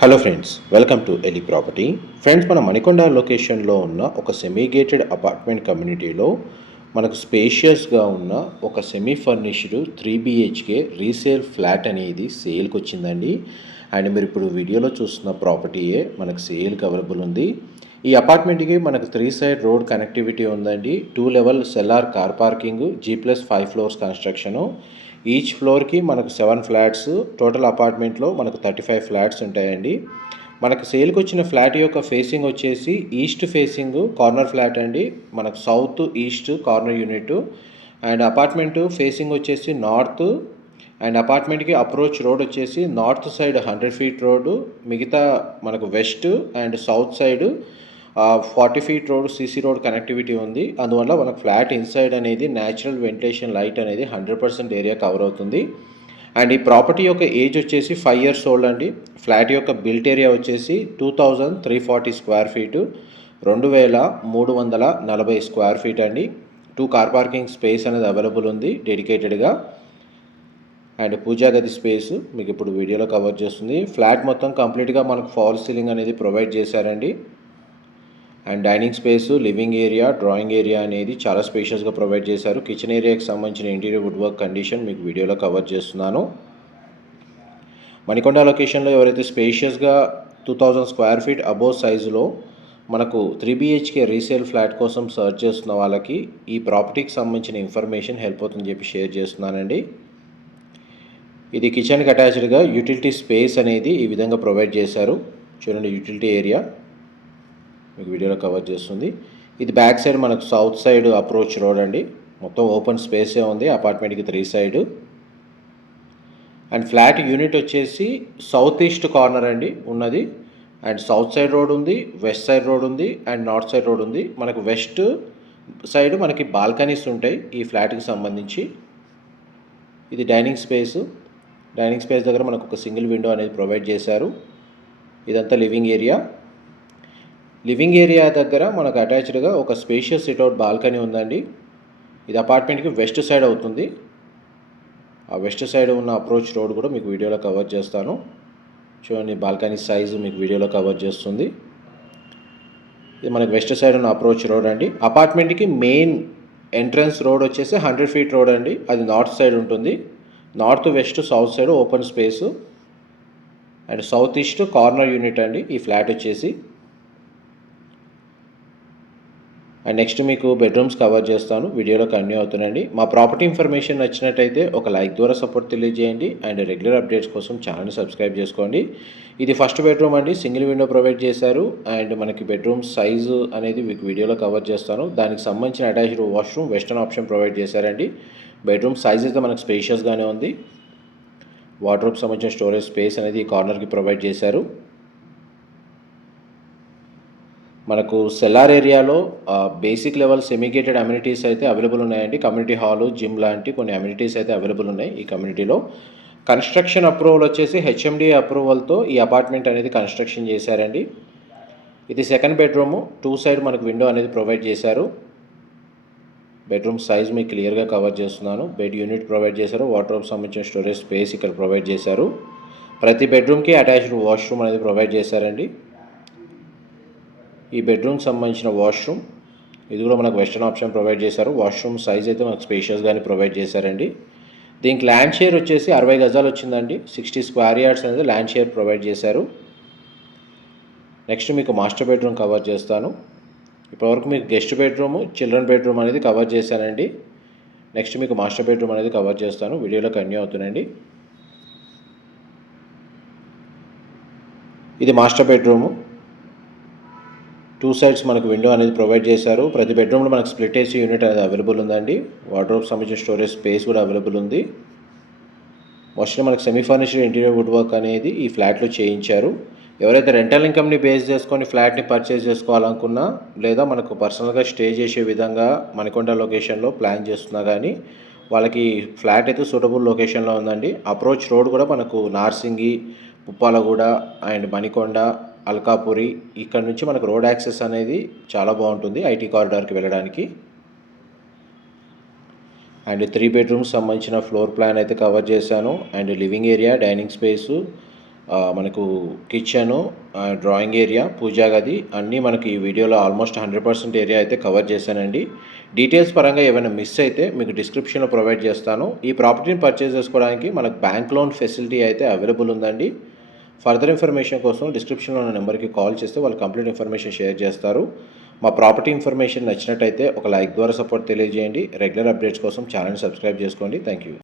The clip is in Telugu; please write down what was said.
Hello friends welcome to Eli property friends మన మణికొండ లొకేషన్లో ఉన్న ఒక సెమీ గేటెడ్ అపార్ట్మెంట్ కమ్యూనిటీలో మనకు స్పేషియస్గా ఉన్న ఒక semi furnished three BHK resale flat అనేది సేల్కి వచ్చిందండి. అండ్ మీరు ఇప్పుడు వీడియోలో చూస్తున్న ప్రాపర్టీయే మనకు సేల్కి అవైలబుల్ ఉంది. ఈ అపార్ట్మెంట్కి మనకు త్రీ సైడ్ రోడ్ కనెక్టివిటీ ఉందండి. Two level cellar car parking G plus five floors construction each ఫ్లోర్కి మనకు సెవెన్ ఫ్లాట్స్ టోటల్ అపార్ట్మెంట్లో మనకు థర్టీ ఫైవ్ ఫ్లాట్స్ ఉంటాయండి. మనకు సేల్కి వచ్చిన ఫ్లాట్ యొక్క ఫేసింగ్ వచ్చేసి ఈస్ట్ ఫేసింగ్ కార్నర్ ఫ్లాట్ అండి. మనకు south east corner unit. And apartment facing వచ్చేసి నార్త్. అండ్ అపార్ట్మెంట్కి అప్రోచ్ రోడ్ వచ్చేసి north side hundred feet road మిగతా మనకు west and south side forty feet road CC road connectivity ఉంది. అందువల్ల మనకు ఫ్లాట్ ఇన్సైడ్ అనేది న్యాచురల్ వెంటిలేషన్ లైట్ అనేది హండ్రెడ్ పర్సెంట్ ఏరియా కవర్ అవుతుంది. అండ్ ఈ ప్రాపర్టీ యొక్క ఏజ్ వచ్చేసి ఫైవ్ ఇయర్స్ ఓల్డ్ అండి. ఫ్లాట్ యొక్క బిల్ట్ ఏరియా వచ్చేసి two thousand three forty square feet రెండు వేల మూడు వందల నలభై స్క్వేర్ ఫీట్ అండి. టూ కార్ పార్కింగ్ స్పేస్ అనేది అవైలబుల్ ఉంది డెడికేటెడ్గా అండ్ పూజా గది స్పేస్ మీకు ఇప్పుడు వీడియోలో కవర్ చేస్తుంది. ఫ్లాట్ మొత్తం కంప్లీట్గా మనకు ఫాల్ సీలింగ్ అనేది ప్రొవైడ్ చేశారండి. And dining space living area drawing area అనేది చాలా స్పేషియస్గా ప్రొవైడ్ చేశారు. కిచెన్ ఏరియాకి సంబంధించిన ఇంటీరియర్ వుడ్ వర్క్ కండిషన్ మీకు వీడియోలో కవర్ చేస్తున్నాను. మణికొండ లొకేషన్లో ఎవరైతే స్పేషియస్గా two thousand square feet above సైజులో మనకు త్రీ బిహెచ్కే రీసేల్ ఫ్లాట్ కోసం సర్చ్ చేస్తున్న వాళ్ళకి ఈ ప్రాపర్టీకి సంబంధించిన ఇన్ఫర్మేషన్ హెల్ప్ అవుతుందని చెప్పి షేర్ చేస్తున్నానండి. ఇది కిచెన్కి అటాచ్డ్గా యూటిలిటీ స్పేస్ అనేది ఈ విధంగా ప్రొవైడ్ చేశారు. చూడండి యూటిలిటీ ఏరియా. మీకు వీడియోలో కవర్ చేస్తుంది. ఇది బ్యాక్ సైడ్ మనకు సౌత్ సైడ్ అప్రోచ్ రోడ్ అండి. మొత్తం ఓపెన్ స్పేసే ఉంది. అపార్ట్మెంట్కి three side and flat unit వచ్చేసి సౌత్ ఈస్ట్ కార్నర్ అండి ఉన్నది. అండ్ సౌత్ సైడ్ రోడ్ ఉంది వెస్ట్ సైడ్ రోడ్ ఉంది అండ్ నార్త్ సైడ్ రోడ్ ఉంది. మనకు వెస్ట్ సైడ్ మనకి బాల్కనీస్ ఉంటాయి ఈ ఫ్లాట్కి సంబంధించి. ఇది డైనింగ్ స్పేస్ డైనింగ్ స్పేస్ దగ్గర మనకు ఒక సింగిల్ విండో అనేది ప్రొవైడ్ చేశారు. ఇదంతా లివింగ్ ఏరియా లివింగ్ ఏరియా దగ్గర మనకు అటాచ్డ్గా ఒక స్పేషియస్ సిట్అవుట్ బాల్కనీ ఉందండి. ఇది అపార్ట్మెంట్కి వెస్ట్ సైడ్ అవుతుంది. ఆ వెస్ట్ సైడ్ ఉన్న అప్రోచ్ రోడ్ కూడా మీకు వీడియోలో కవర్ చేస్తాను. చూడండి బాల్కనీ సైజు మీకు వీడియోలో కవర్ చేస్తుంది. ఇది మనకి వెస్ట్ సైడ్ ఉన్న అప్రోచ్ రోడ్ అండి. అపార్ట్మెంట్కి మెయిన్ ఎంట్రన్స్ రోడ్ వచ్చేసి హండ్రెడ్ ఫీట్ రోడ్ అండి. అది నార్త్ సైడ్ ఉంటుంది. North west south side open space. And south east corner unit అండి. ఈ ఫ్లాట్ వచ్చేసి. అండ్ నెక్స్ట్ మీకు బెడ్రూమ్స్ కవర్ చేస్తాను. వీడియోలో కన్యూ అవుతుందండి మా ప్రాపర్టీ ఇన్ఫర్మేషన్ నచ్చినట్టయితే ఒక లైక్ ద్వారా సపోర్ట్ తెలియజేయండి. అండ్ రెగ్యులర్ అప్డేట్స్ కోసం ఛానల్ని సబ్స్క్రైబ్ చేసుకోండి. ఇది ఫస్ట్ బెడ్రూమ్ అండి. సింగిల్ విండో ప్రొవైడ్ చేశారు. అండ్ మనకి బెడ్రూమ్ సైజు అనేది మీకు వీడియోలో కవర్ చేస్తాను. దానికి సంబంధించిన attached washroom western option provide చేశారండి. బెడ్రూమ్ సైజ్ అయితే మనకు స్పేషియస్గానే ఉంది. వాటర్ సంబంధించిన స్టోరేజ్ స్పేస్ అనేది ఈ కార్నర్కి ప్రొవైడ్ చేశారు. మనకు సెల్లార్ ఏరియాలో బేసిక్ లెవెల్ సెమిగేటెడ్ అమ్యూనిటీస్ అయితే అవైలబుల్ ఉన్నాయండి. కమ్యూనిటీ హాలు జిమ్ లాంటి కొన్ని అమ్యూనిటీస్ అయితే అవైలబుల్ ఉన్నాయి ఈ కమ్యూనిటీలో. కన్స్ట్రక్షన్ అప్రూవల్ వచ్చేసి హెచ్ఎండి అప్రూవల్తో ఈ అపార్ట్మెంట్ అనేది కన్స్ట్రక్షన్ చేశారండి. ఇది సెకండ్ బెడ్రూము. టూ సైడ్ మనకు విండో అనేది ప్రొవైడ్ చేశారు. బెడ్రూమ్ సైజ్ మీకు క్లియర్గా కవర్ చేస్తున్నాను. బెడ్ యూనిట్ ప్రొవైడ్ చేశారు. వాటర్ సంబంధించిన స్టోరేజ్ స్పేస్ ఇక్కడ ప్రొవైడ్ చేశారు. ప్రతి బెడ్రూమ్కి అటాచ్డ్ వాష్రూమ్ అనేది ప్రొవైడ్ చేశారండి. ఈ బెడ్రూమ్కి సంబంధించిన వాష్రూమ్ ఇది కూడా మనకు వెస్టర్న్ ఆప్షన్ ప్రొవైడ్ చేశారు. వాష్రూమ్ సైజ్ అయితే మనకు స్పేషియస్గానే ప్రొవైడ్ చేశారండి. దీనికి ల్యాండ్ షేర్ వచ్చేసి అరవై గజాలు వచ్చిందండి. సిక్స్టీ స్క్వేర్ యార్డ్స్ అనేది ల్యాండ్ షేర్ ప్రొవైడ్ చేశారు. నెక్స్ట్ మీకు మాస్టర్ బెడ్రూమ్ కవర్ చేస్తాను. ఇప్పటివరకు మీకు గెస్ట్ బెడ్రూమ్ చిల్డ్రన్ బెడ్రూమ్ అనేది కవర్ చేశానండి. నెక్స్ట్ మీకు మాస్టర్ బెడ్రూమ్ అనేది కవర్ చేస్తాను. వీడియోలో కన్యూ అవుతుందండి. ఇది మాస్టర్ బెడ్రూము టూ సైడ్స్ మనకు విండో అనేది ప్రొవైడ్ చేశారు. ప్రతి బెడ్రూమ్లో మనకు స్ప్లిట్ ఏసీ యూనిట్ అనేది అవైలబుల్ ఉందండి. వార్డ్రోబ్ సంబంధించిన స్టోరేజ్ స్పేస్ కూడా అవైలబుల్ ఉంది. మోస్ట్లీ మనకు semi furniture interior wood work అనేది ఈ ఫ్లాట్లో చేయించారు. ఎవరైతే రెంటల్ ఇన్కమ్ని బేస్ చేసుకొని ఫ్లాట్ని పర్చేస్ చేసుకోవాలనుకున్నా లేదా మనకు పర్సనల్గా స్టే చేసే విధంగా మణికొండ లొకేషన్లో ప్లాన్ చేస్తున్నా కానీ వాళ్ళకి ఫ్లాట్ అయితే సూటబుల్ లొకేషన్లో ఉందండి. అప్రోచ్ రోడ్ కూడా మనకు నార్సింగి పుప్పాలగూడ అండ్ మణికొండ అల్కాపురి ఇక్కడ నుంచి మనకు రోడ్ యాక్సెస్ అనేది చాలా బాగుంటుంది ఐటీ కారిడార్కి వెళ్ళడానికి. అండ్ త్రీ బెడ్రూమ్స్ సంబంధించిన ఫ్లోర్ ప్లాన్ అయితే కవర్ చేశాను. And living area dining space మనకు కిచెను డ్రాయింగ్ ఏరియా పూజా గది అన్నీ మనకి ఈ వీడియోలో ఆల్మోస్ట్ హండ్రెడ్ పర్సెంట్ ఏరియా అయితే కవర్ చేశానండి. డీటెయిల్స్ పరంగా ఏమైనా మిస్ అయితే మీకు డిస్క్రిప్షన్లో ప్రొవైడ్ చేస్తాను. ఈ ప్రాపర్టీని పర్చేస్ చేసుకోవడానికి మనకు బ్యాంక్ లోన్ ఫెసిలిటీ అయితే అవైలబుల్ ఉందండి. ఫర్దర్ ఇన్ఫర్మేషన్ కోసం డిస్క్రిప్షన్లో ఉన్న నెంబర్కి కాల్ చేస్తే వాళ్ళు కంప్లీట్ ఇన్ఫర్మేషన్ షేర్ చేస్తారు. మా ప్రాపర్టీ ఇన్ఫర్మేషన్ నచ్చినట్టయితే ఒక లైక్ ద్వారా సపోర్ట్ తెలియజేయండి. రెగ్యులర్ అప్డేట్స్ కోసం ఛానల్ సబ్స్క్రైబ్ చేసుకోండి. Thank you.